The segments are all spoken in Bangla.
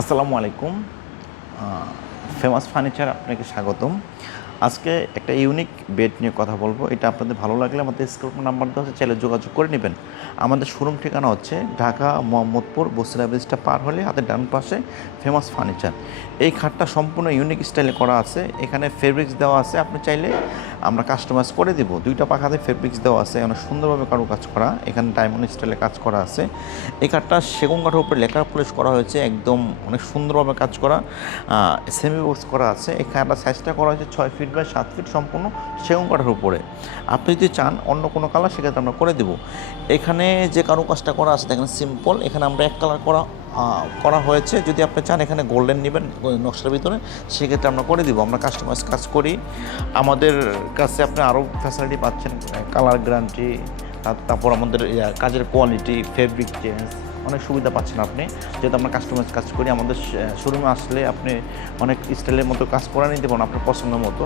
আসসালামু আলাইকুম। ফেমাস ফার্নিচার আপনাকে স্বাগতম। আজকে একটা ইউনিক বেড নিয়ে কথা বলব। এটা আপনাদের ভালো লাগলে আমাদের স্ক্রিন নাম্বার দেওয়া আছে, চাইলে যোগাযোগ করে নেবেন। আমাদের শোরুম ঠিকানা হচ্ছে ঢাকা, মোহাম্মদপুর বসিলা ব্রিজটা পার হলে হাতের ডান পাশে ফেমাস ফার্নিচার। এই খাটটা সম্পূর্ণ ইউনিক স্টাইলে করা আছে। এখানে ফেব্রিক্স দেওয়া আছে। আপনি চাইলে আমরা কাস্টমাইজ করে দিব। দুইটা পাখাতে ফেব্রিক্স দেওয়া আছে অনেক সুন্দরভাবে কারও কাজ করা, এখানে ডায়মন্ড স্টাইলে কাজ করা আছে। এই কাঠটা সেগুন কাঠের উপরে লেখার পলিশ করা হয়েছে, একদম অনেক সুন্দরভাবে কাজ করা। সেমি বক্স করা আছে এই কাঠটার সাইজটা করা হয়েছে ছয় ফিট বা সাত ফিট সম্পূর্ণ সেগুন কাঠের উপরে। আপনি যদি চান অন্য কোনো কালার সেক্ষেত্রে আমরা করে দেবো। এখানে যে কারও কাজটা করা আছে, দেখেন সিম্পল এখানে আমরা এক কালার করা করা হয়েছে। যদি আপনি চান এখানে গোল্ডেন নেবেন নকশার ভিতরে, সেক্ষেত্রে আমরা করে দিব। আমরা কাস্টমাইজ কাজ করি। আমাদের কাছে আপনি আরও ফ্যাসিলিটি পাচ্ছেন কালার গ্যারান্টি তারপর আমাদের কাজের কোয়ালিটি ফেব্রিক চেঞ্জ অনেক সুবিধা পাচ্ছেন আপনি। যেহেতু আমরা কাস্টমাইজ কাজ করি, আমাদের শোরুমে আসলে আপনি অনেক স্টাইলের মতো কাজ করে নিতে পারেন আপনার পছন্দ মতো।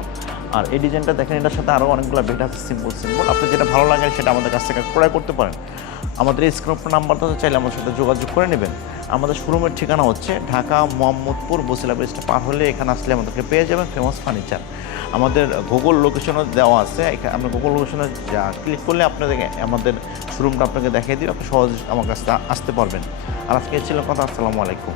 আর এই ডিজাইনটা দেখেন, এটার সাথে আরও অনেকগুলো বেড আছে সিম্পল সিম্পল আপনি যেটা ভালো লাগে সেটা আমাদের কাছ থেকে ক্রয় করতে পারেন। আমাদের এই স্ক্রিন নাম্বারটা চাইলে আমাদের সাথে যোগাযোগ করে নেবেন। আমাদের শোরুমের ঠিকানা হচ্ছে ঢাকা, মোহাম্মদপুর, বসিলা ব্রিজটা পার হলে এখানে আসলে আমাদেরকে পেয়ে যাবেন ফেমাস ফার্নিচার আমাদের গুগল লোকেশনও দেওয়া আছে। আপনি গুগল লোকেশনে যা ক্লিক করলে আপনাদেরকে আমাদের শোরুমটা আপনাকে দেখিয়ে দিই আপনি সহজ আমার কাছে আসতে পারবেন। আর আজকে ছিল কথা। আসসালামু আলাইকুম।